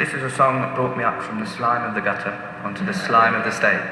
This is a song that brought me up from the slime of the gutter onto the slime of the stage.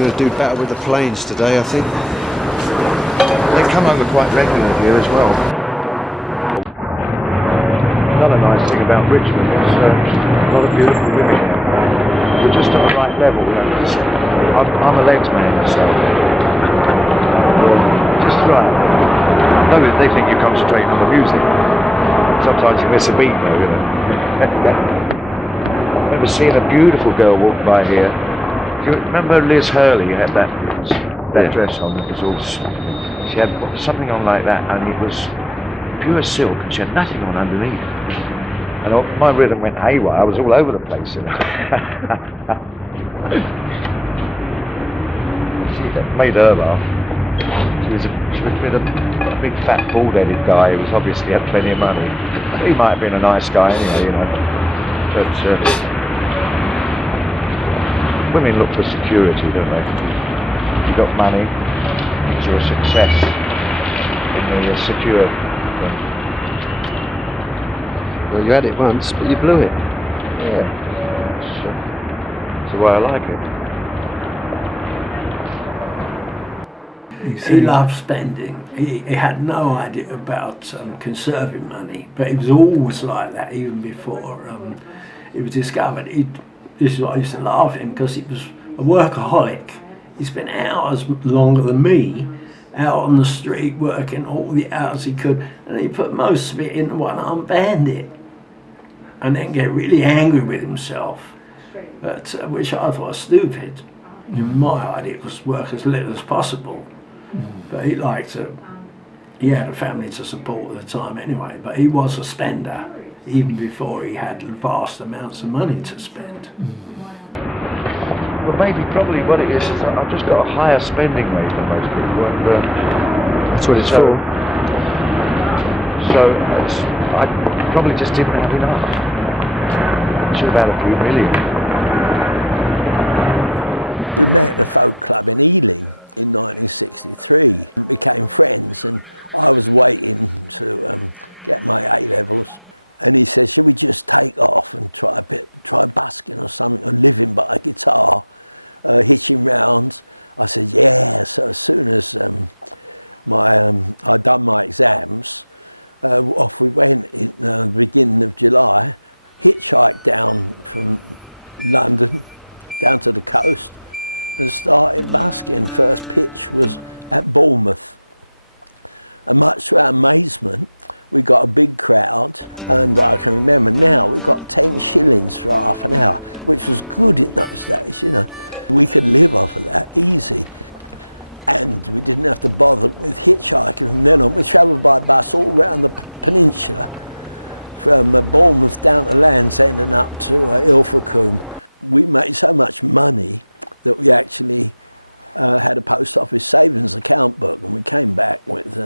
Going to do better with the planes today, I think. They come over quite regularly here as well. Another nice thing about Richmond is a lot of beautiful women. We're just on the right level. You know, I'm a legs man, so just right. No, they think you're concentrating on the music. Sometimes you miss a beat though, you know. I remember seeing a beautiful girl walk by here. Do you remember Liz Hurley had that dress on? It was all, she had something on like that, and it was pure silk, and she had nothing on underneath. And my rhythm went haywire. I was all over the place. You know? She made her laugh. She was with a big fat bald-headed guy who was obviously had plenty of money. He might have been a nice guy anyway, you know. But women look for security, don't they? If you've got money, you're a success, and you're secure. Well, you had it once, but you blew it. Yeah, that's the way I like it. He loved spending. He had no idea about conserving money, but it was always like that, even before it was discovered. This is what I used to laugh at him, because he was a workaholic. He spent hours longer than me out on the street working all the hours he could, and he put most of it in one-armed bandit, and then get really angry with himself, but which I thought was stupid. My idea was work as little as possible, but he liked to. He had a family to support at the time anyway, but he was a spender even before he had vast amounts of money to spend. Well, probably what it is I've just got a higher spending rate than most people, and that's what it's for. So I probably just didn't have enough. I should have had a few million. We met at the folk club in Ealing in 1963 and became friends, and I was waiting to get my A-levels, and he said, should we just take off and try busking or something, or living by a guitar, hitching rounds? I said, yeah. So as soon as I'd done my exams, off we went in the beginning of July, hitchhiked down from London down to the coast and started busking. First pitch was at Bournemouth. And much to our amazement, we got a big crowd, and I can remember now we got 10 shillings for half an hour, which was good in those days, you know. We could live off of that easy. And we didn't have to bother with hitchhiking from then on. We travelled by bus all around the peninsula, from Bournemouth down to Land's End and up to Ilfracombe. We made so much money that we actually had a post office savings account book, and we came back with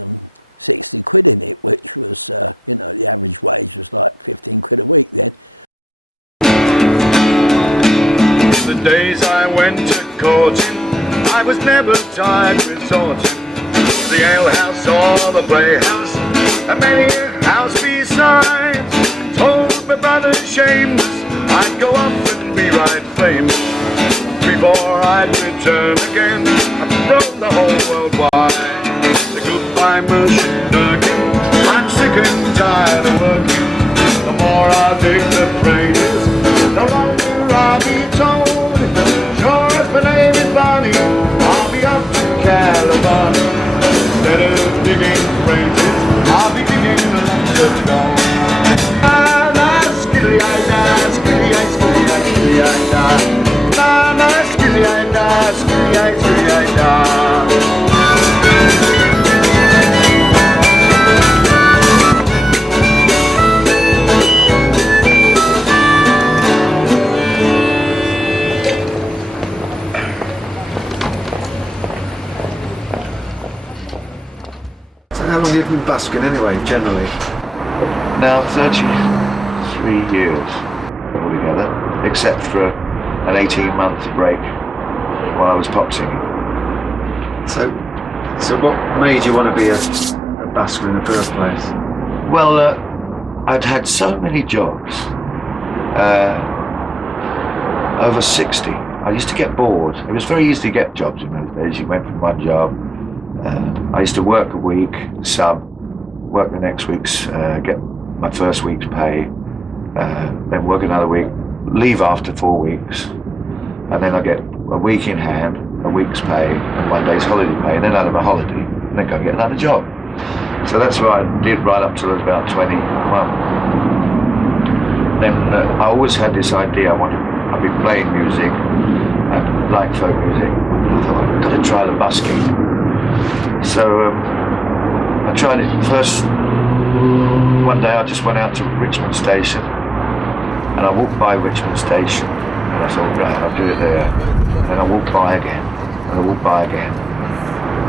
60 quid in it, which was, you know, the average wage was like 15 quid a week then. The days I went to courting, I was never tired resorting to the alehouse or the playhouse, and many a house besides. Told my brother shameless, I'd go off and be right famous before I'd return again and roam the whole world wide. The goodbye machine lurking, I'm sick and tired of working. The more I dig the praises, the longer I'll be told. Sure as my name is Bonnie, I'll be up to California. Instead of digging praises, I'll be digging the lumps of gold. Skilly-I-da, skilly-I, skilly-I, skilly-I-da. Na-na, skilly-I-da, skilly-I, skilly-I-da. So how long have you been busking anyway, generally? Now 33 years altogether, except for an 18-month break while I was pop singing. So what made you want to be a busker in the first place? Well, I'd had so many jobs. Over 60. I used to get bored. It was very easy to get jobs in those days. You went from one job. I used to work a week, sub, work the next week's, get my first week's pay, then work another week, leave after 4 weeks, and then I get a week in hand, a week's pay, and 1 day's holiday pay, and then I'd have a holiday, and then go and get another job. So that's what I did right up till I was about 21. Then I always had this idea, I've been playing music, and like folk music. I thought, I've got to try the busking. So I tried it first. One day I just went out to Richmond station, and I walked by Richmond station, and I thought, right, I'll do it there. And then I walked by again, and I walked by again.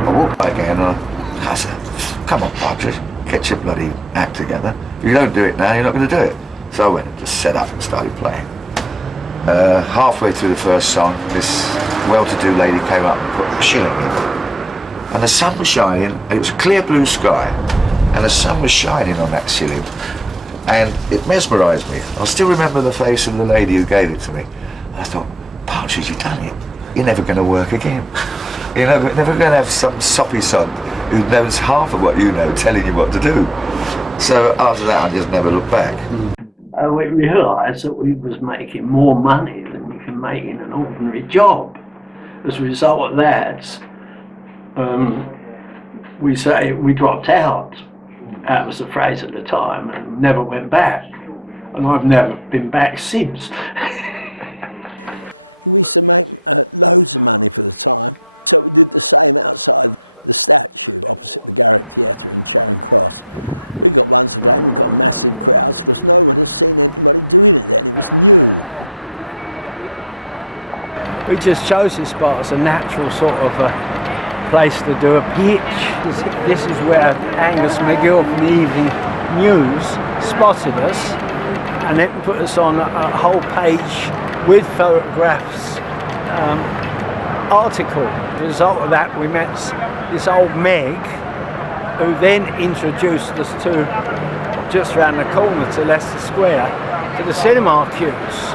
I walked by again, and I said, come on, Partridge, get your bloody act together. If you don't do it now, you're not going to do it. So I went and just set up and started playing. Halfway through the first song, this well-to-do lady came up and put a shilling in. And the sun was shining, and it was a clear blue sky, and the sun was shining on that shilling, and it mesmerised me. I still remember the face of the lady who gave it to me. And I thought, Partridge, you've done it. You're never going to work again. You're never going to have some soppy son who knows half of what you know telling you what to do. So after that, I just never looked back. We realised that we was making more money than you can make in an ordinary job. As a result of that, we dropped out. That was the phrase at the time, and never went back. And I've never been back since. We used to make loads of money for the time. So we did the same outside the statue opposite the Garrick Theatre in Charing Cross. We got once again, we got massive crowds because no one has seen anybody doing it then. It was new. We just chose this spot as a natural sort of place to do a pitch. This is where Angus McGill from the Evening News spotted us and then put us on a whole page with photographs article. As a result of that, we met this old Meg, who then introduced us to, just around the corner to Leicester Square, to the cinema queues,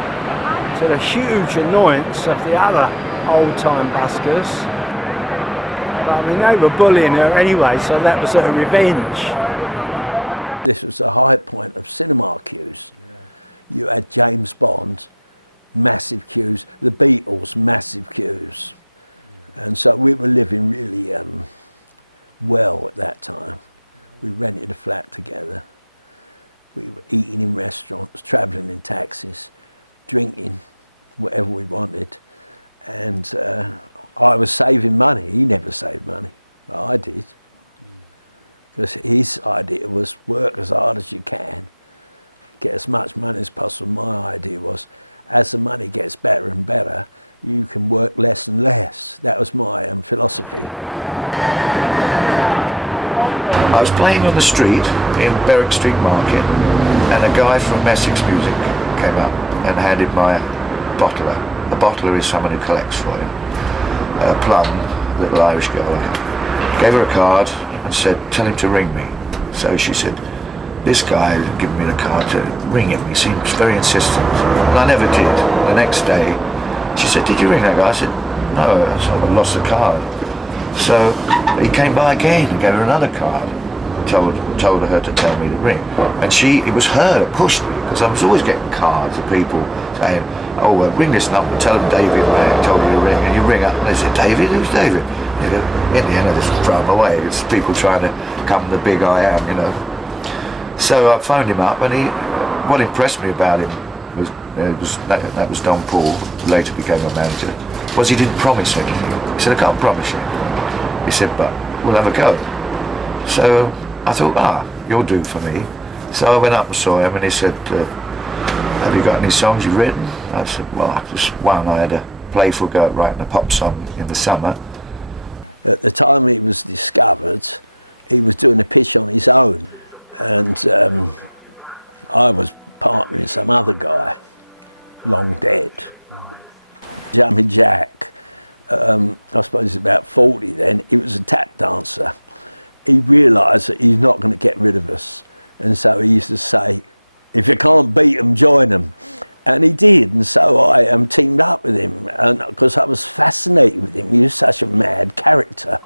to the huge annoyance of the other old-time buskers. But I mean, they were bullying her anyway, so that was her revenge. This was the high point of cinema queues. You had James Bond, massive queues, the Beatles, massive queues. And so we were living really well at that time. We rented a flat together. We were eating in restaurants, travelling in taxis, drinking whatever we wanted. And I was saving money. He never saved money, but I did. Because his idea was work as hard as you can, get as much money as possible. My idea was, as the money gets better and better, you can work less and less. That was my philosophy. I was playing on the street in Berwick Street Market, and a guy from Essex Music came up and handed my bottler. A bottler is someone who collects for you. Plum, little Irish girl. Gave her a card and said, tell him to ring me. So she said, this guy had given me the card to ring him. He seems very insistent. And I never did. The next day, she said, did you ring that guy? I said, no, I lost the card. So he came by again and gave her another card. Told her to tell me to ring. And it was her that pushed me, because I was always getting cards of people saying, oh, ring this number, tell them David told you to ring. And you ring up and they say, David? Who's David? You go, in the end I just throw them away. It's people trying to come the big I am, you know. So I phoned him up, and what impressed me about him was that was Don Paul, who later became a manager, was he didn't promise anything. He said, I can't promise you. He said, but we'll have a go. So I thought, you'll do for me. So I went up and saw him, and he said, have you got any songs you've written? I said, well, just one. I had a playful go at writing a pop song in the summer. At the time he was discovered, he was doing a pitch on his own, and I was partnering some other guy, long dead. Jumping Jack, I suppose he's about 40 then, he was a tap dancer. He realised that he's not going to get rid of us, and so he used to say, if you can't beat them, join them. And he did, and so I teamed up with him, and because I was fascinated with him. He was such a mad character.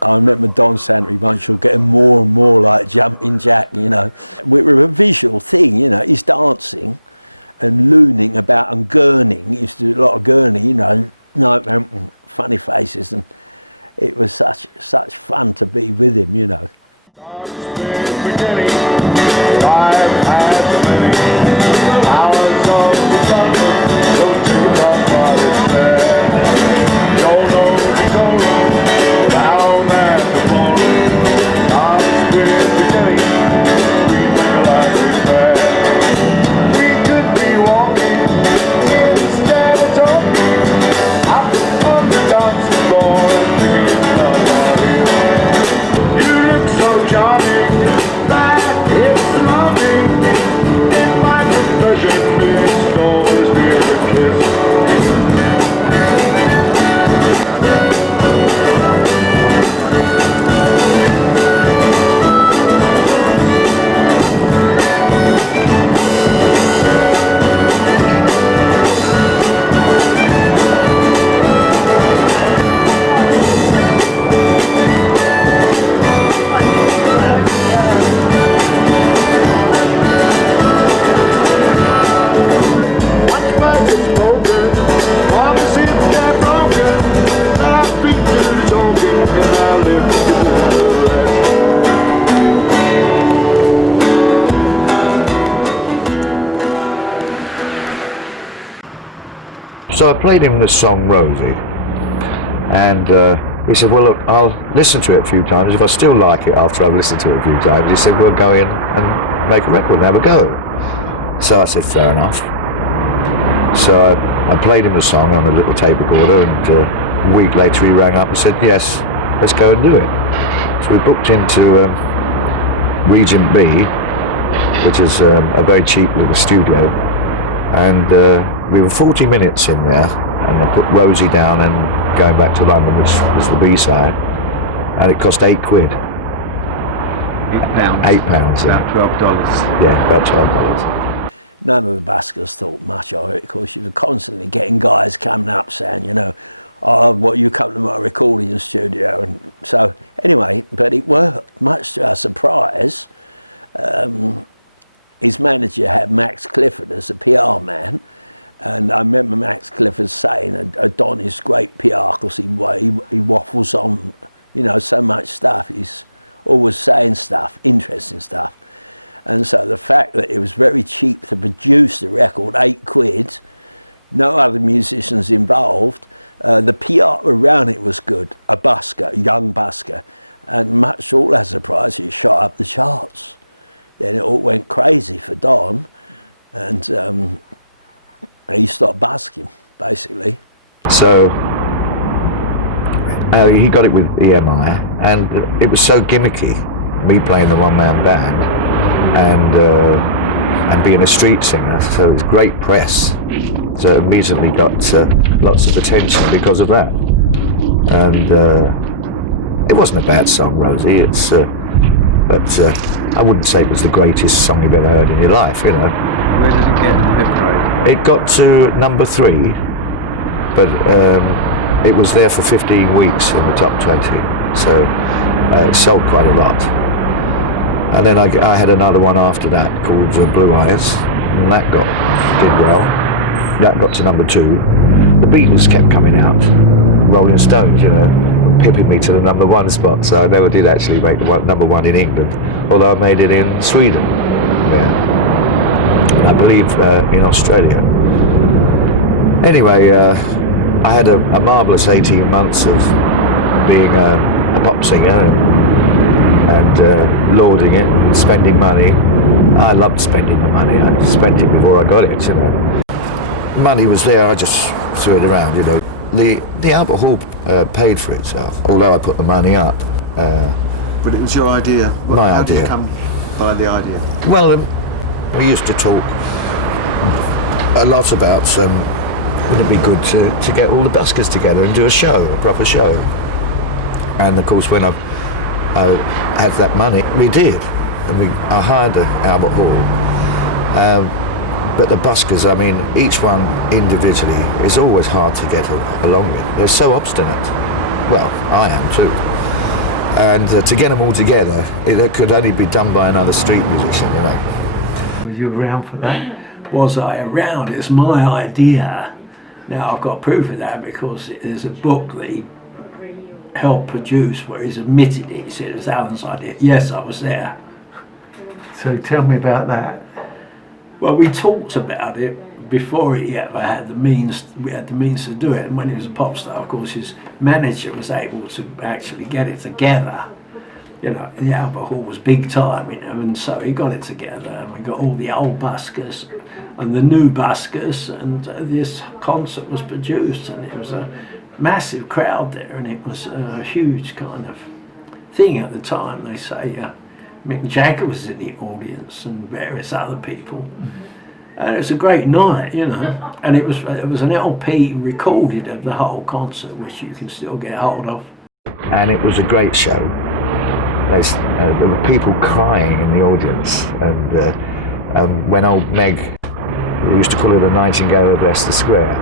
I remember Don saying once, you're getting more and more like Jumping Jack, you know. We were a visual thing, you know. He's dancing and looning about and gurning. He used to do a lot of gurning, you know, funny faces, and it was such fun to be with him, you know. I've had many hours of the summer, don't you know what it's there? Don't know down at the bottom. I've been beginning, we make a life repair. We could be walking instead of talking, up on the dancing floor and thinking about you. You look so charming that it's loving. In my profession, it's always near a kiss. So I played him the song Rosie, and he said, well, look, I'll listen to it a few times. If I still like it after I've listened to it a few times, he said, we'll go in and make a record and have a go. So I said, fair enough. So I played him the song on a little tape recorder, and a week later he rang up and said, yes, let's go and do it. So we booked into Regent B, which is a very cheap little studio, and we were 40 minutes in there, and I put Rosie down and going back to London, which was the B-side, and it cost £8. £8, yeah. $12. Yeah, about $12. None of the buskers thought much of it, because you were constantly getting guys coming up saying, you know, oh, what, you come to my recording studio. And so, anyway, but it worked, much to our surprise. his manager had Max Clifford as a PR man, and I remember Max Clifford saying, Don is great PR because he waffles on, you know, so much stuff. He's always saying stuff, interesting stuff. And so the fact that it was very cheap to produce the record, £8, no other musicians involved, the PR around it was good, a busker, a young busker, and much all that surprise, it shot up the charts. Then it all went crazy for Don, and he stopped busking, basically. So he got it with EMI, and it was so gimmicky, me playing the one-man band and being a street singer, so it was great press. So it immediately got lots of attention because of that. And it wasn't a bad song, Rosie, but I wouldn't say it was the greatest song you've ever heard in your life, you know. Where did it get in the hit parade? It got to number 3, but it was there for 15 weeks in the top 20, so it sold quite a lot. And then I had another one after that called Blue Eyes, and that did well. That got to number 2. The Beatles kept coming out, Rolling Stones, you know, and pipping me to the number 1 spot, so I never did actually make the number 1 in England, although I made it in Sweden, yeah, and I believe in Australia. Anyway, I had a marvellous 18 months of being a pop singer and lauding it and spending money. I loved spending the money. I spent it before I got it, you know. Money was there, I just threw it around, you know. The Albert Hall paid for itself, although I put the money up. But it was your idea. My How did you idea. come by the idea? Well, we used to talk a lot about wouldn't it be good to get all the buskers together and do a proper show. And of course, when I had that money, we did. And I hired the Albert Hall. But the buskers, I mean, each one individually is always hard to get along with. They're so obstinate. Well, I am too. And to get them all together, it could only be done by another street musician, you know. Were you around for that? Was I around? It's my idea. Now, I've got proof of that because there's a book that he helped produce where he's admitted it. He said it was Alan's idea. Yes, I was there. So tell me about that. Well, we talked about it before he ever had the means. We had the means to do it, and when he was a pop star, of course, his manager was able to actually get it together. You know, the Albert Hall was big time, you know, and so he got it together, and we got all the old buskers and the new buskers, and this concert was produced, and it was a massive crowd there, and it was a huge kind of thing at the time. They say Mick Jagger was in the audience and various other people. And it was a great night, you know. And it was an LP recorded of the whole concert, which you can still get hold of. And it was a great show. There were people crying in the audience. And when old Meg, they used to call her the Nightingale of Leicester Square,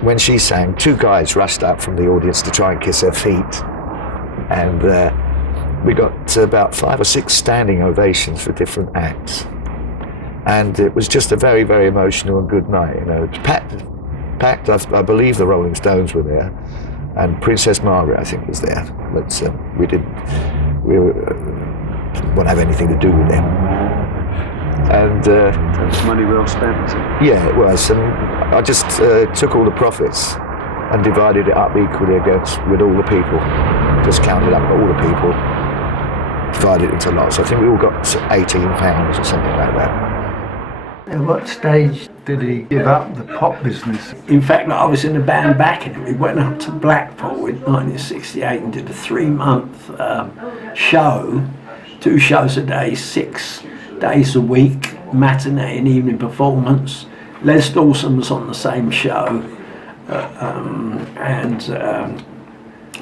when she sang, 2 guys rushed up from the audience to try and kiss her feet. And we got about 5 or 6 standing ovations for different acts. And it was just a very, very emotional and good night, you know. Packed. I believe the Rolling Stones were there, and Princess Margaret, I think, was there. But we didn't want to have anything to do with them. And Money well spent. yeah, it was. I just took all the profits and divided it up equally with all the people. Just counted up all the people, divided it into lots. I think we all got £18 or something like that. At what stage did he give up the pop business? In fact, I was in a band backing him. We went up to Blackpool in 1968 and did a 3-month show, 2 shows a day, 6 days a week, matinee and evening performance. Les Dawson was on the same show, and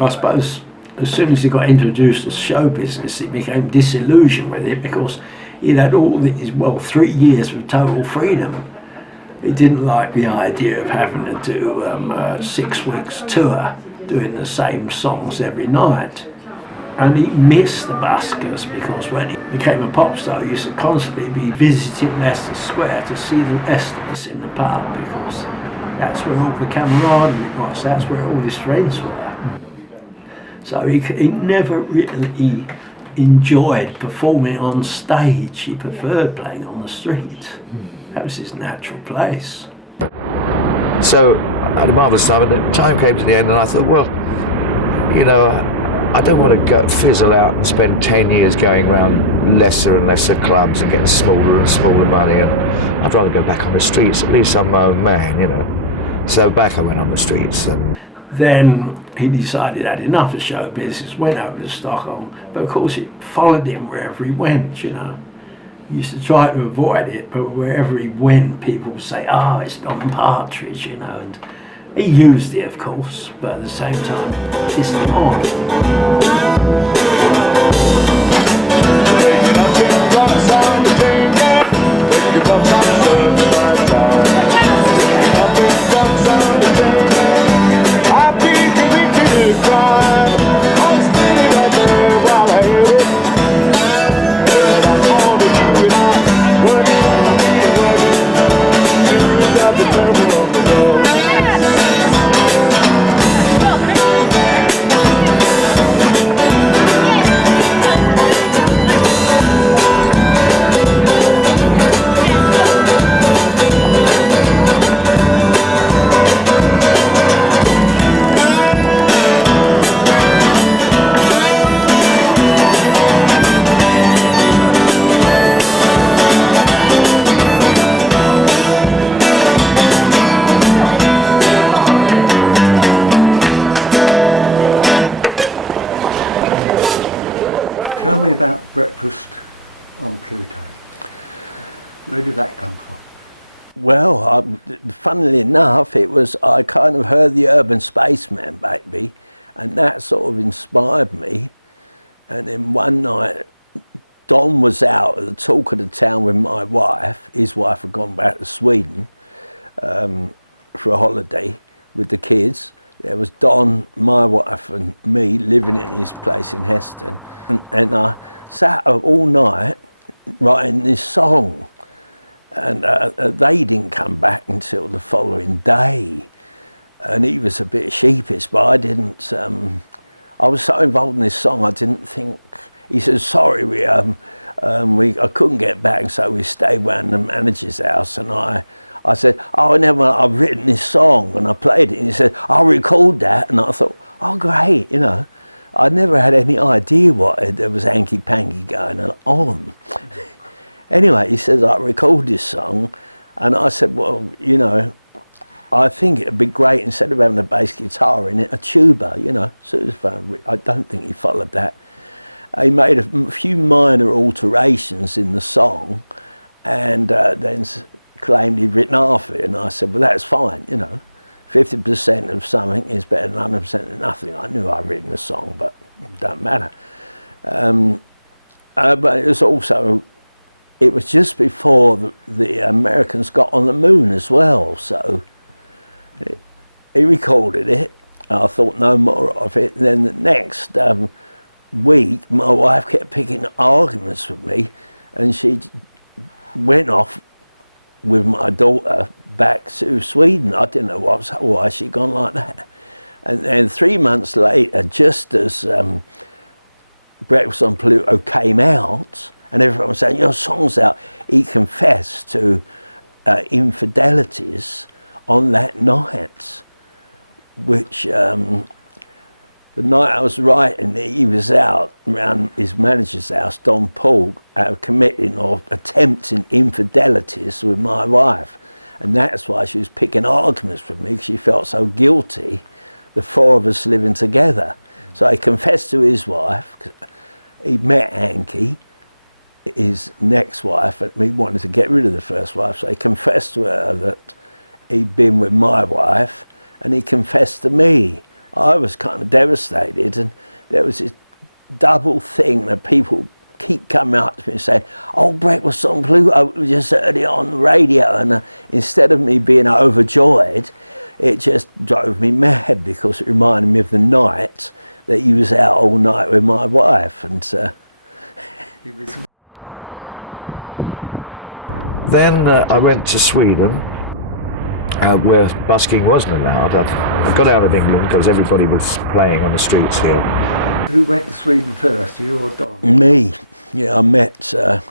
I suppose as soon as he got introduced to show business, he became disillusioned with it because he'd had all these, 3 years of total freedom. He didn't like the idea of having to do 6 weeks tour, doing the same songs every night. And he missed the buskers because when he became a pop star, he used to constantly be visiting Leicester Square to see the rest of us in the pub, because that's where all the camaraderie was, that's where all his friends were. So he never really enjoyed performing on stage. He preferred playing on the street. That was his natural place. So I had a marvellous time, and the time came to the end, and I thought, well, you know, I don't want to fizzle out and spend 10 years going around lesser and lesser clubs and getting smaller and smaller money, and I'd rather go back on the streets. At least I'm my own man, you know. So back I went on the streets. And then he decided he had enough of show business, went over to Stockholm, but of course it followed him wherever he went, you know. He used to try to avoid it, but wherever he went, people would say, "Oh, it's Don Partridge," you know, and he used it, of course, but at the same time, pissed him off. Tell me about breakfast on Pluto. Where did that come from? Well, funnily enough, I kind of heard the Urban Spaceman baby, and that sort of inspired me. And then one night, Don was out at the talk of the town with my wife. His wife had gone back to Sweden for a holiday with the kids. There was Don, my wife, and me living in his place in Heston. And I sat up all night writing this song, and they didn't come back until the following day. And he was a bit sheepish, but I didn't. I was so involved in this song, I didn't think. He said, "Sorry, I couldn't get back, so we stayed round the manager's house." And I said, "Oh, never mind, I've written this song," and I played it. And he said, "I'll record that." And I thought, "Oh, great," you know. I never had any idea what there was hanky-panky going on. Anyway, he says, "I'll record this song." And I said, "Well, you know, I think it'd be great, instead of having a bass guitar in it, a tuba, you know." So it was fun. I don't think he followed that. He made a few minor alterations in the song, and then claimed he'd written half of it. And I said, "Well, that's fine, you know. 50% of something is better than 100% of nothing." I knew I'd written the song, but it don't matter. But it was also, it was just before the Americans got on the moon as well, so he recorded it. I thought no more of it. Then the next week, my wife kept picking arguments with me, and she went off with my daughter back to Sweden. I didn't know why she'd gone like that. And then 3 months later, just as Breakfast on Pluto came out, and everyone was saying, "Your song's out," he confessed to infidelities on that night, which the night I was writing it, he was out around his manager's house, Don Paul, committing or attempting infidelities with my wife. And that's why she was picking arguments with me, because she felt so guilty, the four of us living together. So he confessed to his wife. He met Hanky, his next wife, and he wanted to get rid of the first wife. So he confessed to her that he'd been with my wife, and he confessed to me. I was kind of devastated, and there was this double thing that people keep coming up to me and saying, "Oh, breakfast on Pluto, we just heard it on the radio," and instead of me being overjoyed, it just drove me mad because it reminded me of the night that he was out all night with my wife. And then I went to Sweden, where busking wasn't allowed. I got out of England because everybody was playing on the streets here. Who went to Sweden first, you or Don? me, yeah, I met, it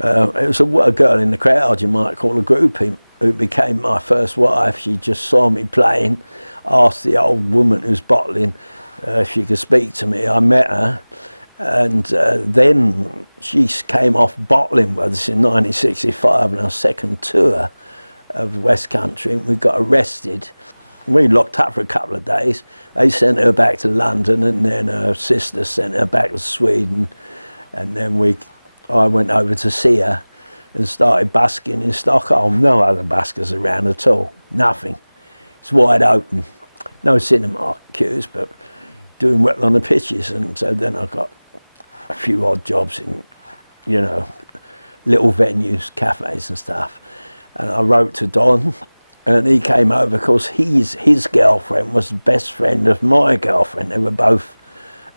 was a girl in the crowd, you might call a groupie, who became my first wife. She just saw me playing, asked the old woman who's bottling if she could speak to me. I met her, and then she came off bottling with us in 1965 on our second tour of the West Country, and we got arrested. We locked up for a couple of days. They sent her back to London, and then her sister sent her back to Sweden, and then I went over to see her and started busking in Stockholm. No other buskers around at all, nothing. It's wide open, no cinema queues, but doing well on the pitches. And so then I got a few odd jobs in, you know, little venues, cafes and stuff. And I wrote to Don, and he came over because his girlfriend was the best friend of my girlfriend. They were both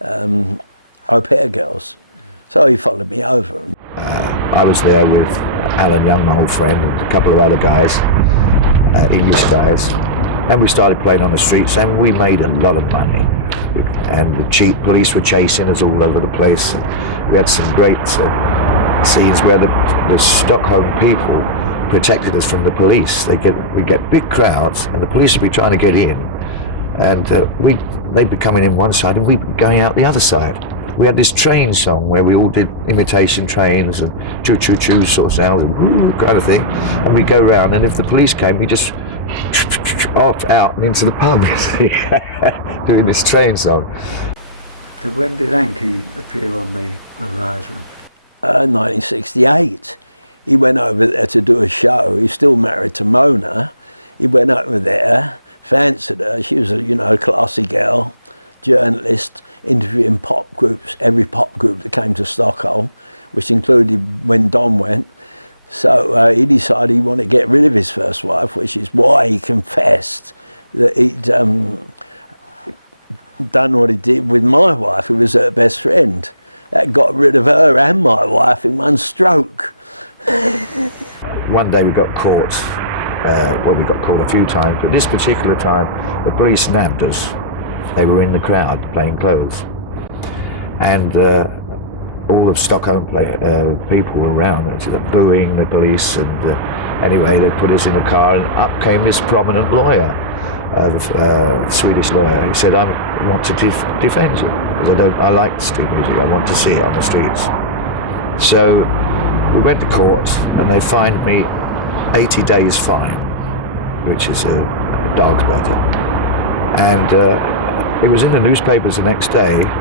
au pair girls. So he followed me over. I was there with Alan Young, my old friend, and a couple of other guys, English guys, and we started playing on the streets, and we made a lot of money. And the cheap police were chasing us all over the place, and we had some great scenes where the Stockholm people protected us from the police. We'd get big crowds, and the police would be trying to get in, and they'd be coming in one side, and we'd be going out the other side. We had this train song where we all did imitation trains and choo-choo-choo sort of sounds and woo kind of thing, and we'd go round, and if the police came, we just off out and into the pub doing this train song. So when did Anki appear on the horizon? 1968. He went over there to do a show. He's still married to Mona. He went over there, fancied her. She was a classy girl, journalist, interviewing pop groups, every pop group that came to Stockholm, which included when Don went. So he decided he wanted to get rid of his first wife, which is why he confessed that he'd done what he did with my wife, who was her best friend. That got rid of her and my wife in one stroke. One day we got caught, we got caught a few times, but this particular time the police nabbed us. They were in the crowd, plain clothes, and all of Stockholm people were around, booing the police, and anyway they put us in a car, and up came this prominent lawyer, the Swedish lawyer. He said, "I want to defend you, because I like street music, I want to see it on the streets." So we went to court, and they fined me 80 days fine, which is a dog's murder. And it was in the newspapers the next day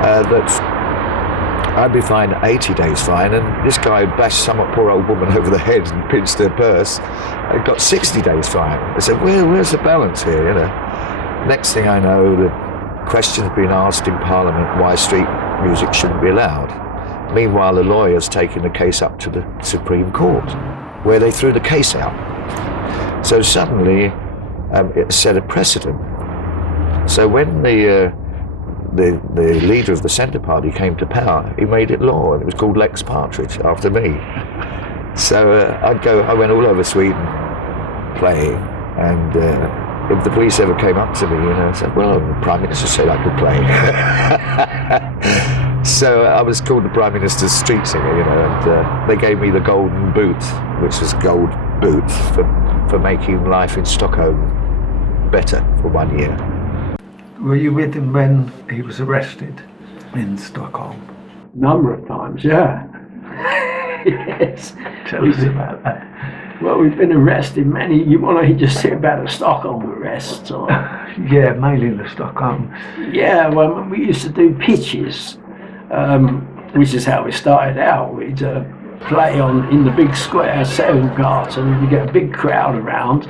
that I'd be fined 80 days fine, and this guy had bashed some poor old woman over the head and pinched her purse and got 60 days fine. I said, where's the balance here, Next thing I know, the question's been asked in Parliament why street music shouldn't be allowed. Meanwhile, the lawyer's taken the case up to the Supreme Court, where they threw the case out. So suddenly, it set a precedent. So when the leader of the Centre Party came to power, he made it law, and it was called Lex Partridge after me. So I went all over Sweden playing, and if the police ever came up to me, I said, well, the Prime Minister said I could play. So I was called the Prime Minister's street singer, and they gave me the Golden Boot, which was gold boot for making life in Stockholm better for 1 year. Were you with him when he was arrested in Stockholm? Number of times, yeah. Yes. Tell us about that. Well, we've been arrested many. You want to just hear about the Stockholm arrests? Or? Yeah, mainly the Stockholm. Yeah, well, we used to do pitches, which is how we started out. We'd play in the big square, Segelgatan, and you get a big crowd around,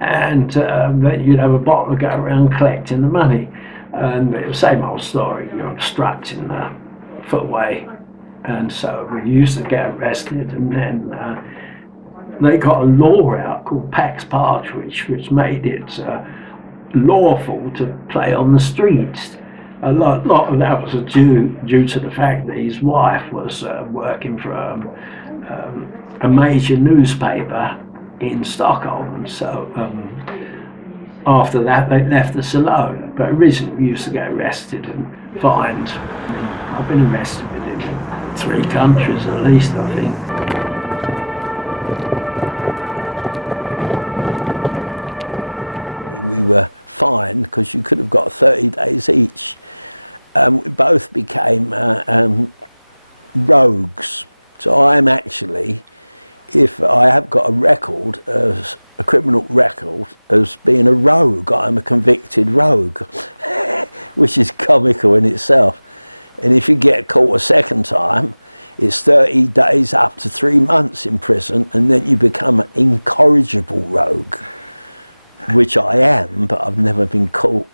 and then you'd have a bottle go around collecting the money. And it was the same old story, you're obstructing the footway, and so we used to get arrested, and then they got a law out called Pax Partridge, which made it lawful to play on the streets. A lot of that was due to the fact that his wife was working for a major newspaper in Stockholm, so after that they left us alone. But originally we used to get arrested and fined. I've been arrested within 3 countries at least, I think. We were fined because you could have got 30 days each. We both became rogues. So I'm actually, if I have got a record, a criminal record as being a rogue, I'm a convicted rogue, which is comical in itself. And if you get caught a second time, it's 30 days up to 3 months in prison, and then you become an incorrigible rogue, which I am, but I've never been caught.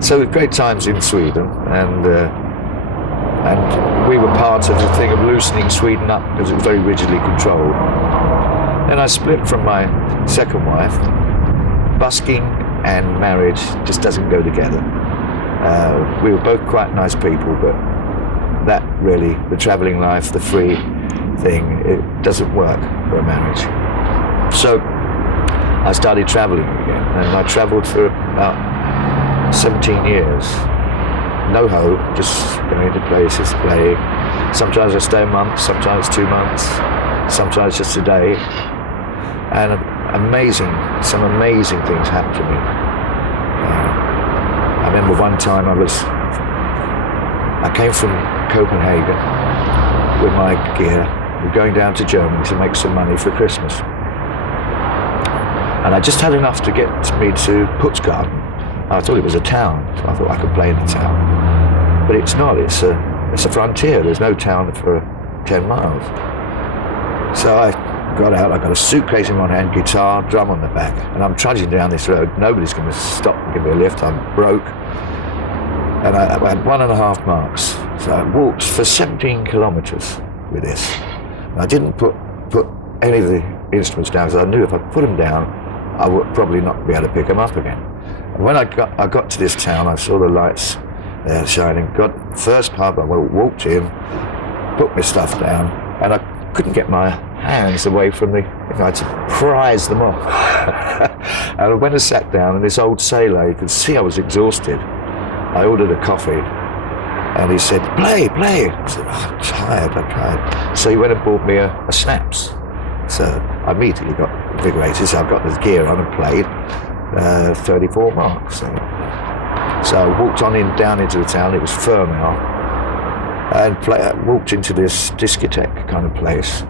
So great times in Sweden, and we were part of a thing of loosening Sweden up because it was very rigidly controlled. Then I split from my second wife. Busking and marriage just doesn't go together. We were both quite nice people, but that really, the travelling life, the free thing, it doesn't work for a marriage. So I started travelling again, and I travelled for about 17 years. No home, just going to places to play. Sometimes I stay a month, sometimes 2 months, sometimes just a day. And some amazing things happened to me. I remember one time I came from Copenhagen with my gear, going down to Germany to make some money for Christmas. And I just had enough to get me to Putzgarten. I thought it was a town, so I thought I could play in the town. But it's not, it's a frontier. There's no town for 10 miles. So I got out, I got a suitcase in one hand, guitar, drum on the back, and I'm trudging down this road. Nobody's going to stop and give me a lift. I'm broke. And I had 1.5 marks. So I walked for 17 kilometers with this. And I didn't put any of the instruments down, because I knew if I put them down, I would probably not be able to pick them up again. And when I got to this town, I saw the lights there shining. Got the first pub, I walked in, put my stuff down, and I couldn't get my hands away from the thing. I had to prise them off. And I went and sat down, and this old sailor, you could see I was exhausted. I ordered a coffee, and he said, play. I said, oh, I'm tired. So he went and bought me a schnapps. So I immediately got invigorated, so I've got this gear on and played 34 marks on that day. So I walked down into the town. It was Firmau, and walked into this discotheque kind of place.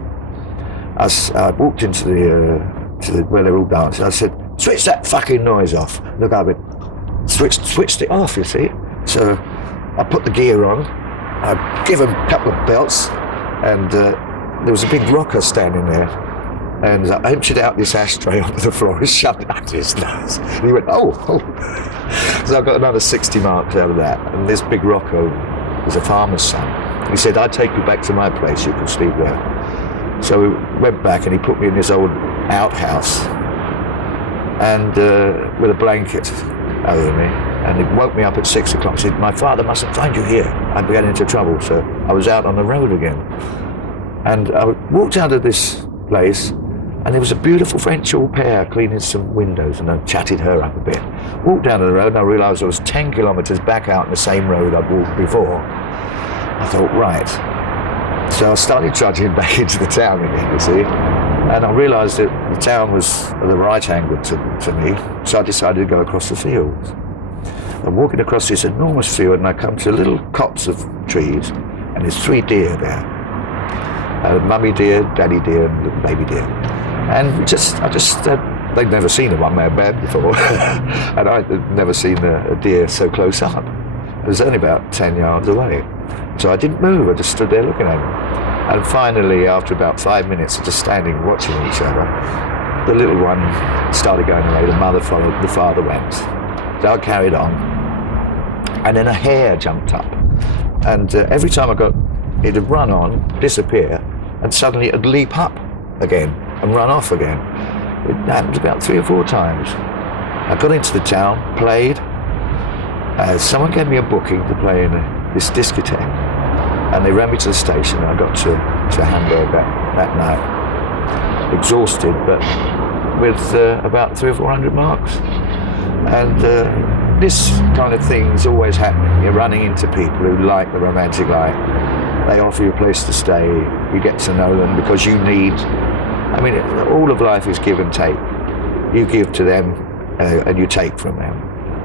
I walked into the where they were all dancing. I said, switch that fucking noise off. The guy went, switched it off, you see. So I put the gear on, I give him a couple of belts, and there was a big rocker standing there. And I emptied out this ashtray onto the floor and shoved it up to his nose. And he went, oh. So I got another 60 marks out of that. And this big rocker was a farmer's son. He said, I'll take you back to my place, you can sleep there. So we went back, and he put me in this old outhouse, and with a blanket over me. And he woke me up at 6 o'clock. He said, my father mustn't find you here. I'd be getting into trouble. So I was out on the road again. And I walked out of this place, and there was a beautiful French au pair cleaning some windows, and I chatted her up a bit. Walked down to the road, and I realised I was 10 kilometres back out on the same road I'd walked before. I thought, right. So I started trudging back into the town again, you see. And I realised that the town was at the right angle to me, so I decided to go across the fields. I'm walking across this enormous field, and I come to little copse of trees, and there's 3 deer there. Mummy deer, daddy deer, and little baby deer. And they'd never seen a one-man band before, and I'd never seen a deer so close up. It was only about 10 yards away. So I didn't move, I just stood there looking at them. And finally, after about 5 minutes of just standing watching each other, the little one started going away, the mother followed, the father went. So I carried on, and then a hare jumped up And every time it'd run on, disappear, and suddenly it'd leap up again and run off again. It happened about 3 or 4 times. I got into the town, played. Someone gave me a booking to play in this discotheque, and they ran me to the station. And I got to Hamburg that night, exhausted, but with about 300 or 400 marks. And this kind of thing's always happening. You're running into people who like the romantic life. They offer you a place to stay. You get to know them because you need. I mean, all of life is give and take. You give to them and you take from them.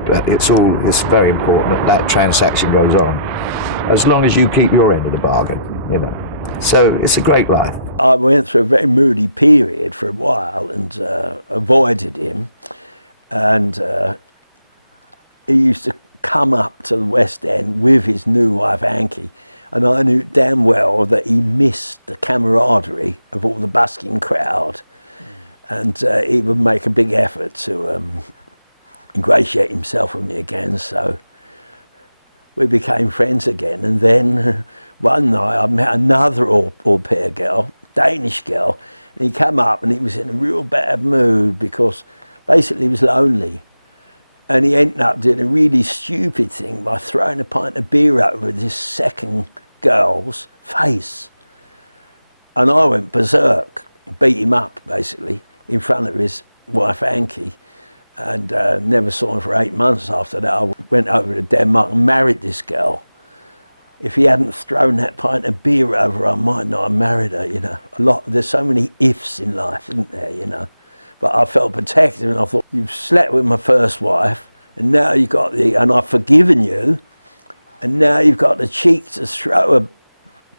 But it's very important that transaction goes on, as long as you keep your end of the bargain, you know. So it's a great life. I went through a very moody period for a while and avoided him. And he used to come up to the West End with his new wife, Anki. And I knew damn well that he missed the camaraderie of all the busking crowd. And he would make a big effort to ingratiate himself with me again. So we became friends again. And then one night I met another au pair girl, Danish girl, and he came up and he was in a real bad mood because basically he was lonely. And he ended up doing a really stupid thing by throwing a pint of beer over this second girl's face. And I went berserk, beat him up basically in front of his wife Anki, and never saw him for 8 months after that. I went over to Denmark and married this girl. If he hadn't thrown that pint of beer over, I might not have married her, you know. There's so many ifs in life, isn't there, you know. But I felt protected and I thought, you've slept with my first wife and now you've got and I've forgiven you, and now you've got the cheek to throw a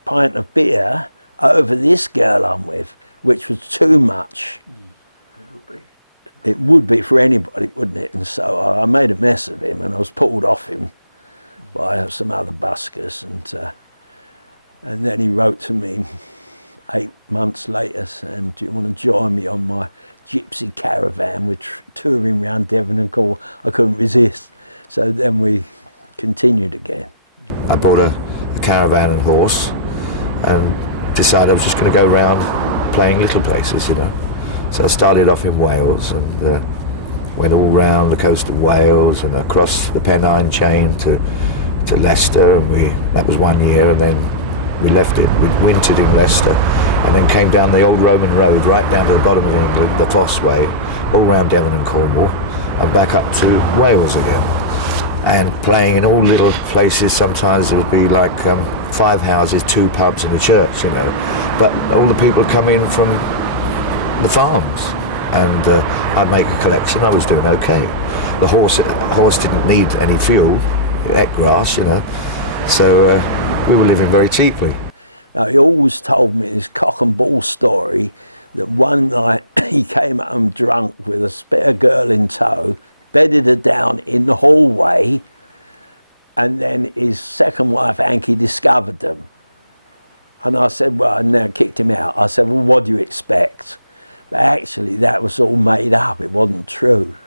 pint of beer over this girl I'm with, which was too much. It would be for anybody, wouldn't it? And so I made a mess of him and I was pulled off him by some other buskers, and then he wrote to me 8 months later saying, do you want to join me on my gypsy caravan? We're touring around Devon and Cornwall. I couldn't resist. So then we continued again. I bought a caravan and horse and decided I was just going to go around playing little places, you know. So I started off in Wales and went all round the coast of Wales and across the Pennine chain to Leicester, and that was 1 year, and then we left it. We wintered in Leicester and then came down the old Roman road right down to the bottom of England, the Foss Way, all round Devon and Cornwall and back up to Wales again, and playing in all little places. Sometimes it would be like 5 houses, 2 pubs and a church, you know, but all the people come in from the farms, and I'd make a collection. I was doing okay. The horse didn't need any fuel, it ate grass, you know, so we were living very cheaply. Now, he always told me this cock and bull story that one night he came home drunk with a spare girl in tow, bedded her down in the hallway, and then his second wife Anki discovered them. And I said, well, and now kicked him out. I said, well, what do you expect? But actually that was all made up, it wasn't true.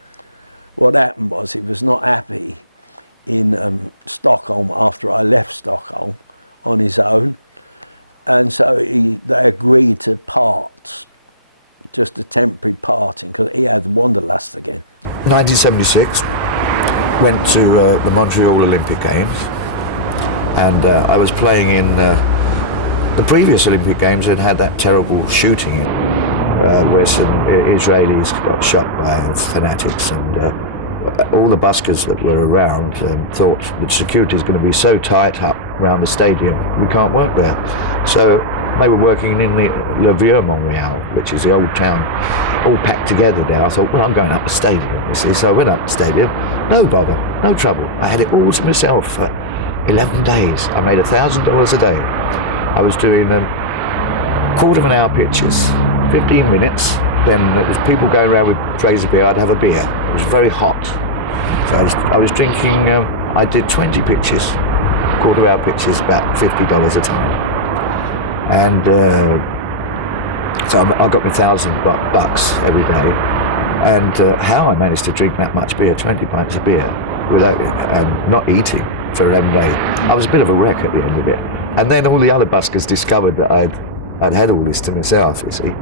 What happened was he was not happy in Stockholm after I left Stockholm on his own, and so they agreed to part, just a temporary parting, because he had the wanderlust again. 1976, went to the Montreal Olympic Games, and I was playing in the previous Olympic Games. Had had that terrible shooting in where some Israelis got shot by fanatics, and all the buskers that were around thought the security is going to be so tight up around the stadium, we can't work there. So they were working in the Le Vieux Montreal, which is the old town, all packed together there. I thought, well, I'm going up the stadium, you see. So I went up the stadium, no bother, no trouble. I had it all to myself for 11 days. I made $1,000 a day. I was doing quarter of an hour pictures, 15 minutes. Then it was people going around with trays of beer. I'd have a beer. It was very hot. So I was drinking, I did 20 pictures, quarter hour pictures, about $50 a time. And so I got my $1,000 every day. And how I managed to drink that much beer, 20 pints of beer, without and not eating for 11 days. I was a bit of a wreck at the end of it. And then all the other buskers discovered that I'd had all this to myself, you see.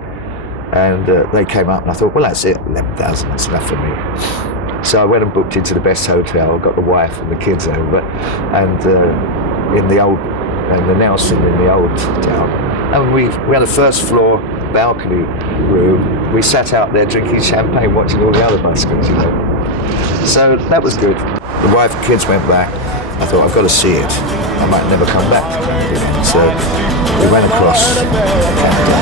And they came up and I thought, well, that's it, 11,000, that's enough for me. So I went and booked into the best hotel, got the wife and the kids over, and in the Nelson in the old town. And we had a first floor balcony room. We sat out there drinking champagne, watching all the other buskers, you know. So that was good. The wife and kids went back. I thought, I've got to see it. I might never come back to Canada again. So we went across Canada.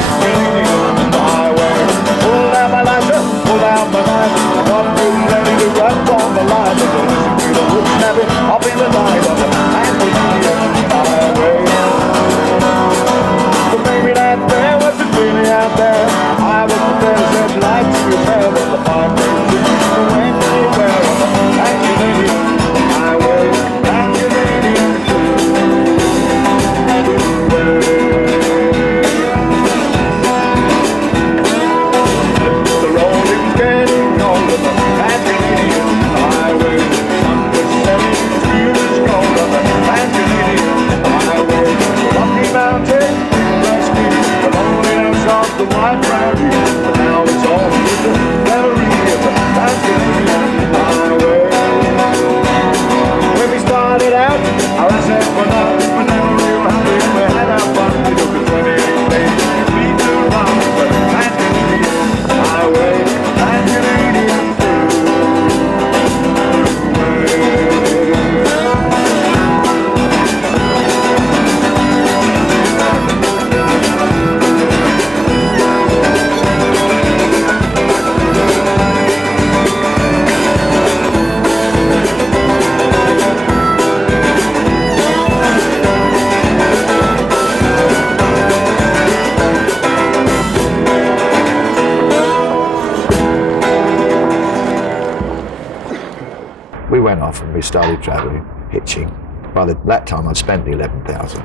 We went off and we started travelling, hitching. By that time I'd spent the 11,000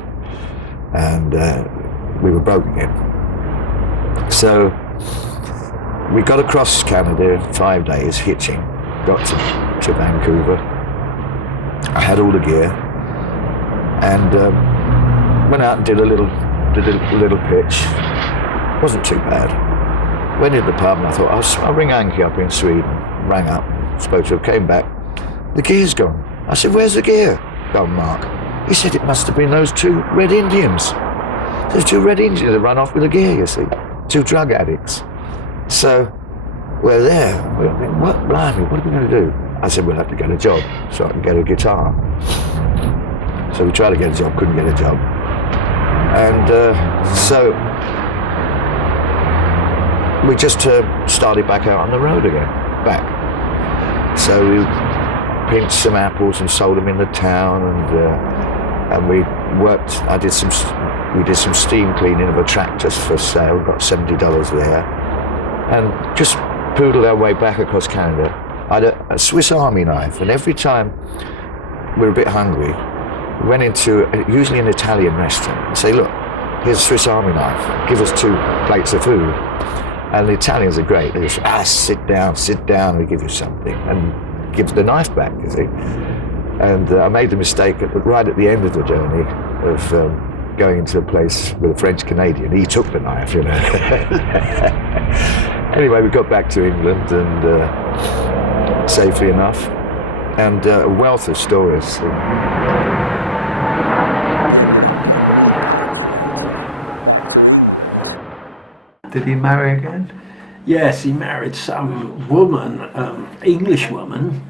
and we were broke again. So we got across Canada 5 days hitching, got to Vancouver. I had all the gear and went out and did a little pitch. Wasn't too bad. Went in the pub and I thought, I'll ring Anki up in Sweden. Rang up and spoke to him, came back. The gear's gone. I said, where's the gear? Oh, Mark. He said it must have been those two Red Indians. Those two Red Indians that run off with the gear, you see. Two drug addicts. So we're there. And we're thinking, what, blimey, what are we going to do? I said, we'll have to get a job so I can get a guitar. So we tried to get a job, couldn't get a job. And so we just started back out on the road again, back. So we pinched some apples and sold them in the town, and we worked. We did some steam cleaning of a tractor for sale. Got $70 there, and just poodled our way back across Canada. I had a Swiss Army knife, and every time we were a bit hungry, we went into usually an Italian restaurant and say, "Look, here's a Swiss Army knife. Give us 2 plates of food." And the Italians are great. They just sit down, and we give you something. And gives the knife back, you see. And I made the mistake right at the end of the journey of going into a place with a French Canadian. He took the knife, you know. Anyway, we got back to England and safely enough, and a wealth of stories. He ended up getting repatriated back to England. Did he marry again? Yes, he married some woman, English woman,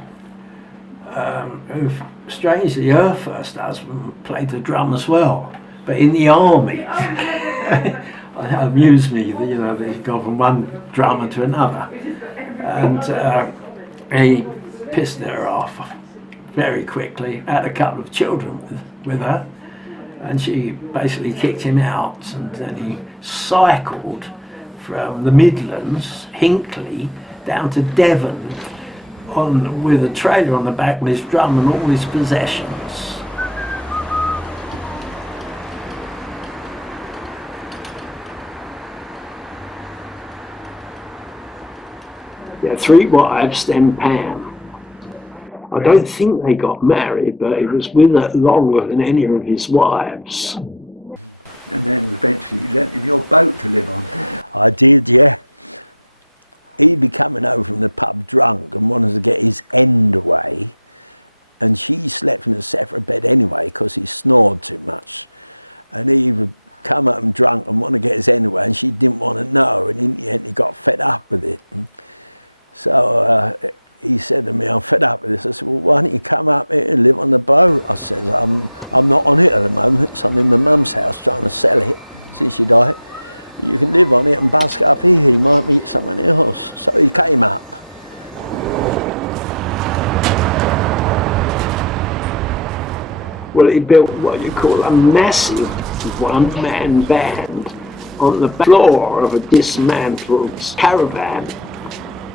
who, strangely, her first husband played the drum as well, but in the army. It amused me, you know, they go from one drummer to another. And he pissed her off very quickly, had a couple of children with her, and she basically kicked him out, and then he cycled from the Midlands, Hinckley, down to Devon with a trailer on the back with his drum and all his possessions. There are 3 wives, then Pam. I don't think they got married, but he was with her longer than any of his wives. And then eventually you lent him your boat to live on. I did, yeah. He'd be coming home from the pub drunk and wanted to get his end away, and she slept in a separate bed anyway because he snored too much. And he would come home drunk and want to get his end away, and she didn't want to know, and in the end he got fed up with it. So he said to me, I'm fed up with this. I said, well, why don't you come up here and live on the boat? I said, I'm not on it at the moment, so I'm in my mum's house trying to sell it since she died. You can live on it and busk up here, you might meet someone else. So he came up. Well, he built what you call a massive one-man band on the floor of a dismantled caravan.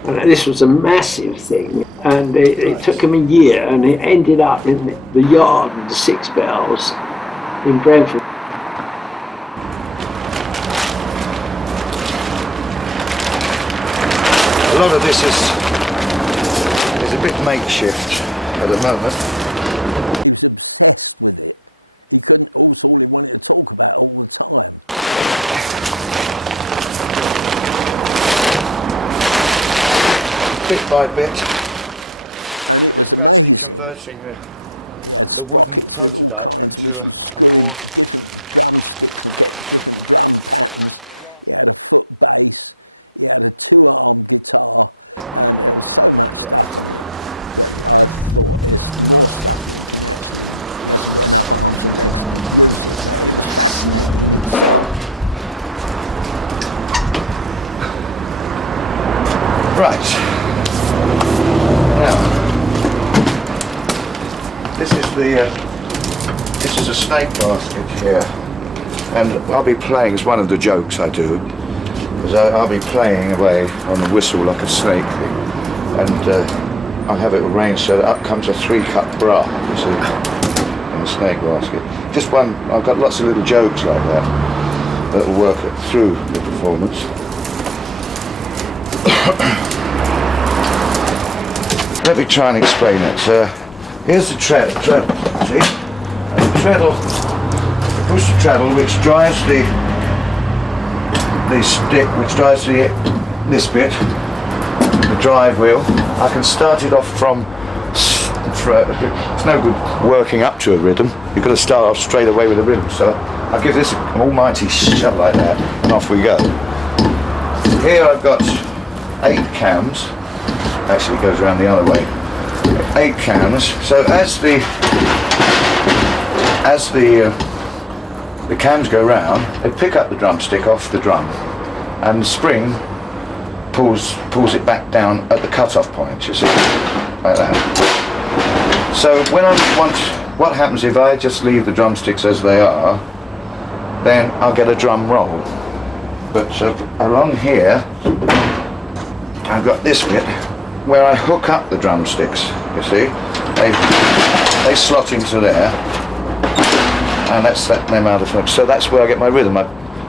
And this was a massive thing. And it took him a year, and it ended up in the yard of the Six Bells in Brentford. A lot of this is a bit makeshift at the moment. He was obsessed with it. He couldn't, also all he wanted to talk about all the time. Bit by bit. And it was amazing. He had sprockets with all kinds, which you screw in different drumsticks and get different drum patterns. He had a foot bass, he had a two-arm guitar, and there was so much stuff on it that I thought there's more stuff that he can actually, he hasn't got enough arms and legs to use it, but it was fascinating in itself. Right. Now, this is a snake basket here, and I'll be playing, it's one of the jokes I do, is I'll be playing away on the whistle like a snake, and I'll have it arranged so that up comes a 3-cut bra, you see, in the snake basket. Just one, I've got lots of little jokes like that that will work through the performance. Let me try and explain it. Here's the treadle, see? And the treadle, you push the treadle which drives the stick, which drives this bit, the drive wheel. I can start it off from, it's no good working up to a rhythm, you've got to start off straight away with a rhythm. So I'll give this an almighty shove like that, and off we go. Here I've got 8 cams. Actually it goes around the other way. 8 cams. So as the cams go round, they pick up the drumstick off the drum, and the spring pulls it back down at the cut-off point, you see, like that. So when what happens if I just leave the drumsticks as they are, then I'll get a drum roll. But along here, I've got this bit where I hook up the drumsticks, you see. They slot into there, and that's them out of the. So that's where I get my rhythm. I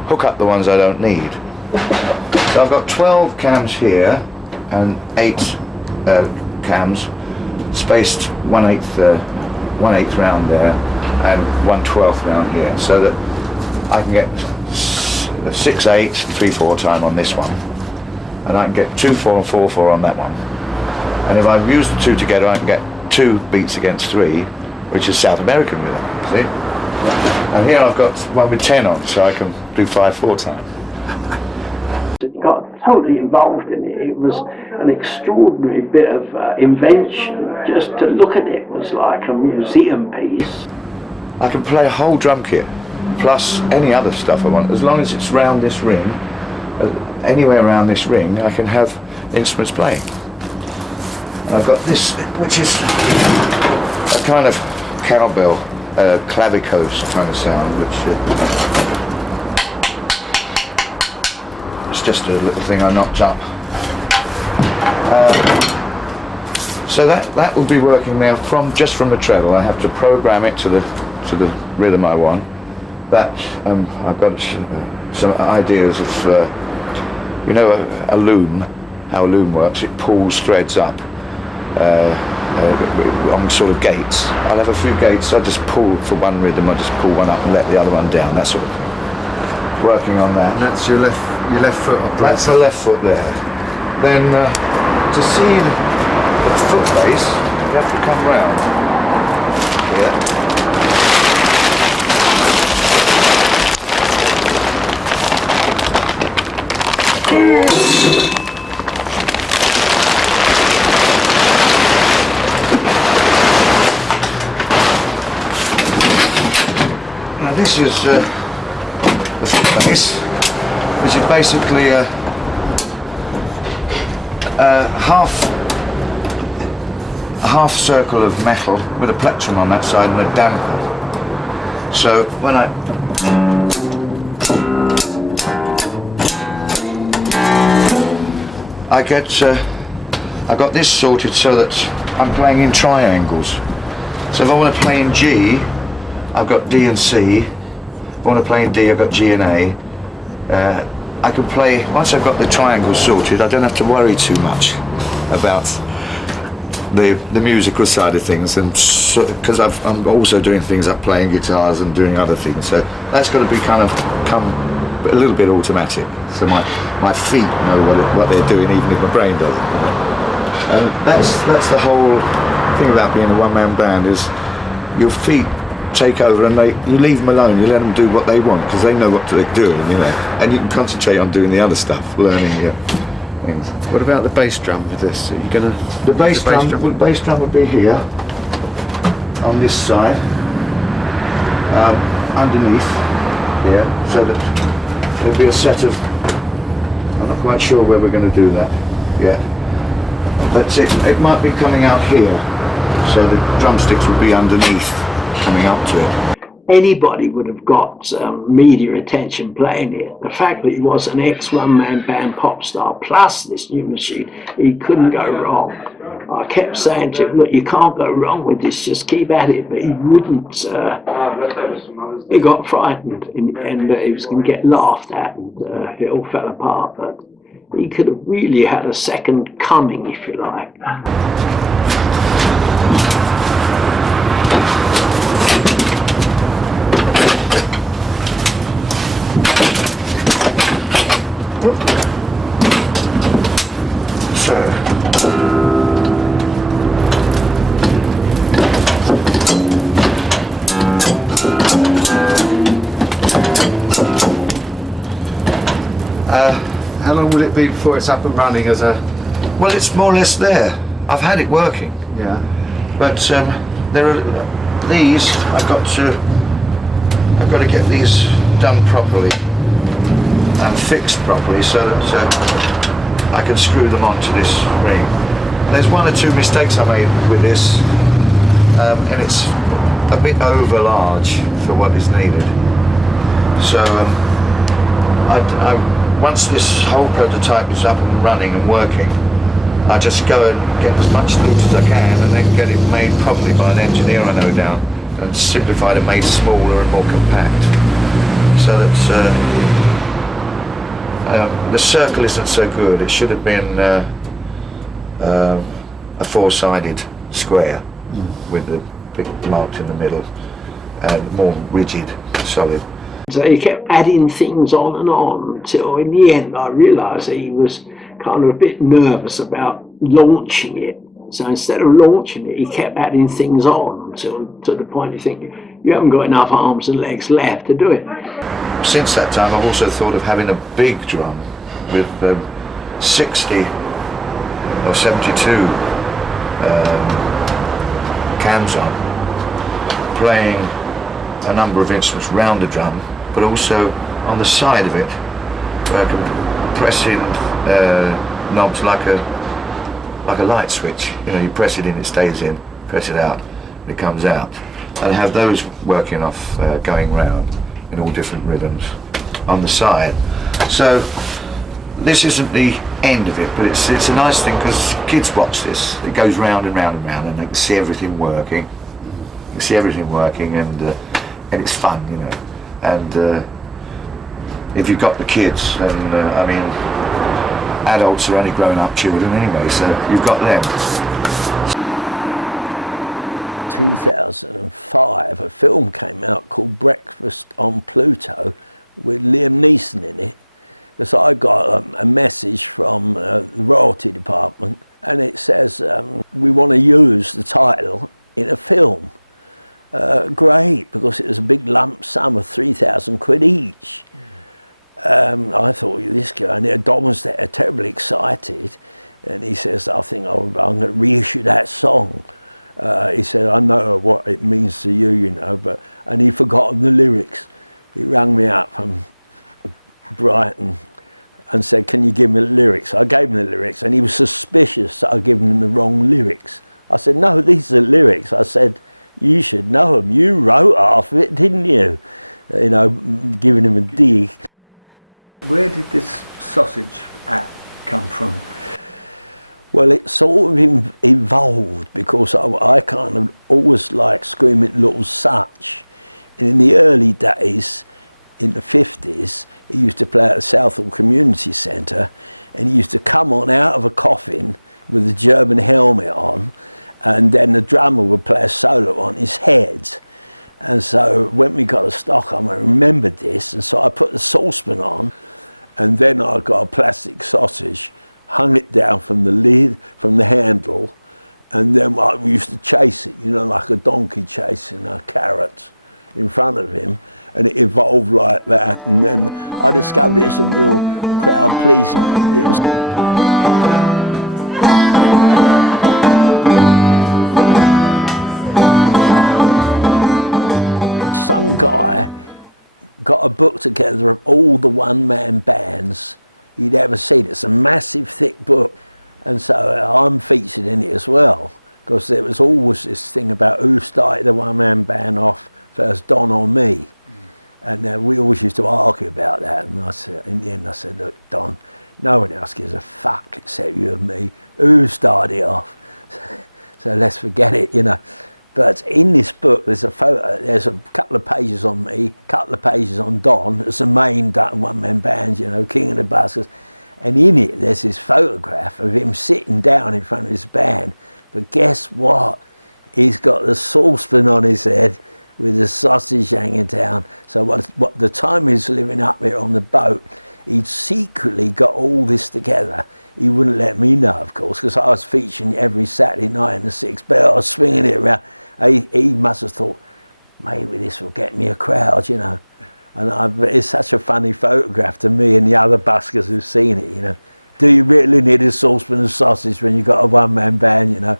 hook up the ones I don't need. So I've got 12 cams here, and 8 cams, spaced 1/8 round there, and 1/12 round here, so that I can get 6/8, 3/4 time on this one, and I can get 2/4 and 4/4 on that one. And if I use the two together, I can get 2 beats against 3, which is South American rhythm, see? And here I've got one with 10 on, so I can do 5/4 time. Got totally involved in it. It was an extraordinary bit of invention. Just to look at it was like a museum piece. I can play a whole drum kit, plus any other stuff I want, as long as it's round this ring. Anywhere around this ring, I can have instruments playing. And I've got this, which is a kind of cowbell, clavicos kind of sound, which it's just a little thing I knocked up. So that will be working now just from the treadle. I have to program it to the rhythm I want. That I've got some ideas of you know, a loom, how a loom works. It pulls threads up on sort of gates. I'll have a few gates. I just pull for one rhythm. I just pull one up and let the other one down. That sort of thing. Working on that. And that's your left foot operator. That's the left foot there. Then to see the foot base, you have to come round here. Now this is the foot base, which is basically a half circle of metal with a plectrum on that side and a damper. So when I got this sorted so that I'm playing in triangles. So if I want to play in G, I've got D and C. If I want to play in D, I've got G and A. I can play, once I've got the triangles sorted, I don't have to worry too much about the musical side of things, and because I'm also doing things like playing guitars and doing other things, so that's got to be kind of come a little bit automatic. So my feet know what they're doing, even if my brain doesn't. And that's the whole thing about being a one-man band, is your feet take over and you leave them alone. You let them do what they want because they know what they're doing, you know, and you can concentrate on doing the other stuff, learning things. What about the bass drum with this? Are you gonna? The bass drum would be here on this side, underneath here, so that there'll be a set of. I'm not quite sure where we're going to do that yet, but it might be coming out here, so the drumsticks would be underneath, coming up to it. Anybody would have got media attention playing it. The fact that he was an ex-one-man band pop star plus this new machine, he couldn't go wrong. I kept saying to him, look, you can't go wrong with this, just keep at it, but he wouldn't. He got frightened and he was going to get laughed at, and it all fell apart. But he could have really had a second coming, if you like. How long will it be before it's up and running as a? Well, it's more or less there. I've had it working. Yeah. But there are these. I've got to get these done properly and fixed properly so that I can screw them onto this ring. There's one or two mistakes I made with this, and it's a bit over large for what is needed. So once this whole prototype is up and running and working, I just go and get as much loot as I can and then get it made properly by an engineer I know down, and simplified and made smaller and more compact, so that the circle isn't so good. It should have been a four-sided square with the big marked in the middle and more rigid, solid. So he kept adding things on and on until in the end I realised he was kind of a bit nervous about launching it. So instead of launching it, he kept adding things on until to the point you think you haven't got enough arms and legs left to do it. Since that time, I've also thought of having a big drum with 60 or 72 cams on, playing a number of instruments round the drum, but also on the side of it, where I can press in knobs like a light switch. You know, you press it in, it stays in. Press it out, it comes out. And have those working off, going round in all different rhythms on the side. So this isn't the end of it, but it's a nice thing because kids watch this. It goes round and round and round, and they can see everything working. You can see everything working, and it's fun, you know. And if you've got the kids, then I mean, adults are only grown-up children anyway, so you've got them. 2005, a film came out called Breakfast on Pluto with Liam Neeson in it. Because I got a message from the royalty department, and it says, we want to use the title in a film. Great, because it was a big lump sum of 3,000 quid each. I thought, this guy, and Don was there terribly excited, and he says, I think I'm going to reissue that song. He said, I know what it means to you, you know, and he'd forgotten the lyrics. He rang me up from Brighton and said, can you give me the lyrics? I gave him the lyrics, and he was suspicious that I'd given him the wrong lyrics. I said, no, these are the lyrics. I said, you should know them. You wrote half of it, didn't you? You know, giving him a dig. Where did this sausage act come from? Well, it sort of evolved because I kind of always liked screaming little such. And in the early days, in the 50s, he used to play at the Southall Community Centre, and he used to come on out of a coffin with a German helmet on, and then the drummer would play a solo on his head. And so when we got to Stockholm, I remembered this, and so I put the saucepan on, and then I got a plastic sausage, hung it down from the lid, from the handle, and then we used to chase it, you know, like a donkey chasing a carrot in front of him, and it evolved like that. And then I discovered it's a real crowd pleaser. It was. Some guy got a book together of all the one-man bands you'd ever seen. It's a massive, thick book, and so I'm featured in it as well, because there was always this thing about who started the one-man band off first, Don or me. And we always used to argue about that, and I said, in the end I said, look, Don, no one else gives a fuck except you and me. Who started it off? So let's forget it, you know. But in this book there's a photo, there's a couple of pages on me, a couple of pages on Don. It's the main one-man band, you know, king of the buskers. And in it there's this photograph of him sitting down in front of his band. But guess what? He's got the saucepan on his head with the sausage hanging down. So what the time he was living up here on the boat, he'd secretly got all this together. He wouldn't let me know, of course, because I was featuring every Saturday night in the Six, but I was swinging it around. He must have thought, maybe this will get me a crowd, you know. And it's such a funny photograph to me and the other buskers who've seen it, you know. Do you really need a saucepan and sausage when you've got a one-man band, you know?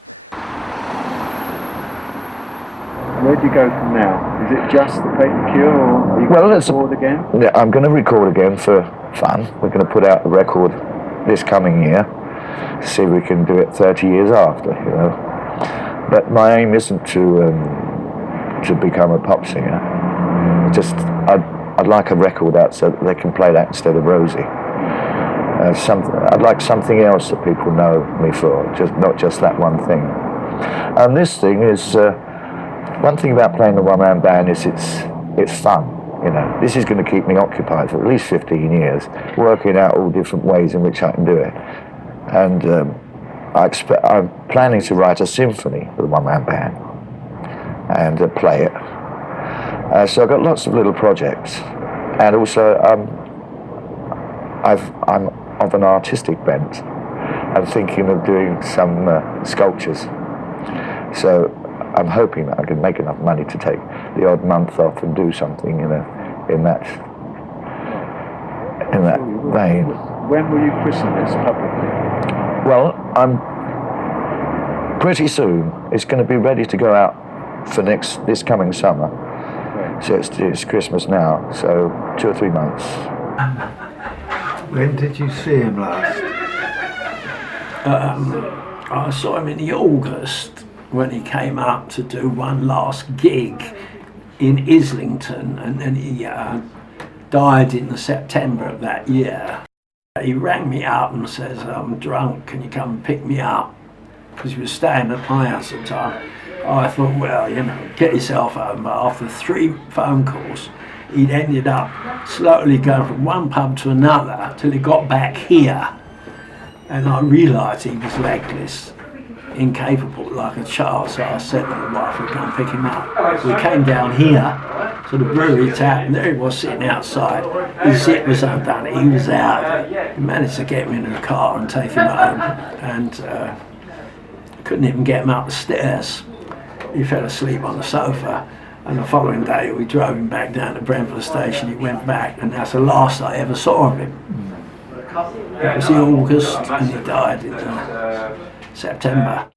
Where do you go from now? Is it just the paper cure, or are you going to record again? Yeah, I'm going to record again for fun. We're going to put out a record this coming year, see if we can do it 30 years after, you know. But my aim isn't to become a pop singer. Just I'd like a record out so that they can play that instead of Rosie. I'd like something else that people know me for, not just that one thing. And this thing is. One thing about playing the one-man band is it's fun, you know. This is going to keep me occupied for at least 15 years, working out all different ways in which I can do it. And I'm planning to write a symphony for the one-man band and play it. So I've got lots of little projects, and also I'm of an artistic bent. I'm thinking of doing some sculptures. So I'm hoping that I can make enough money to take the odd month off and do something, you know, in that vein. When will you christen this publicly? Well, pretty soon. It's going to be ready to go out for this coming summer. Right. So it's Christmas now, so 2 or 3 months. When did you see him last? I saw him in the August, when he came up to do one last gig in Islington, and then he died in the September of that year. He rang me up and says, I'm drunk, can you come and pick me up? Because he was staying at my house at the time. I thought, well, you know, get yourself home. But after 3 phone calls, he'd ended up slowly going from one pub to another till he got back here. And I realised he was legless. incapable like a child, so I said to the wife we'd go and pick him up. We came down here to the brewery tap, and there he was sitting outside. His zip was undone, he was out. We managed to get him in the car and take him home, and couldn't even get him up the stairs. He fell asleep on the sofa, and the following day we drove him back down to Brentford station. He went back, and that's the last I ever saw of him. It was in August, and he died in September.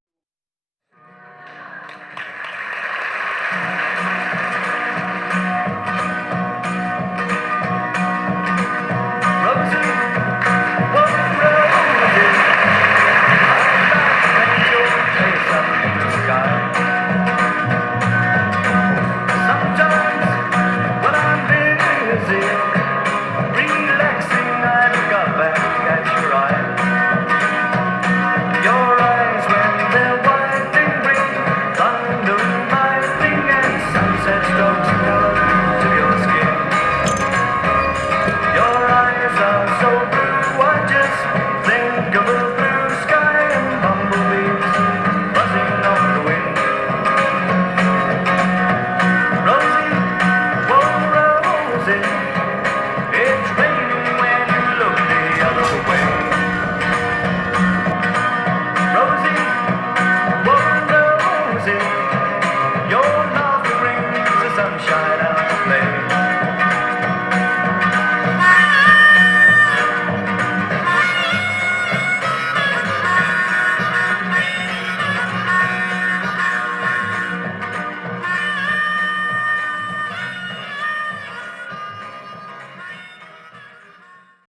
Your eyes are so blue, I just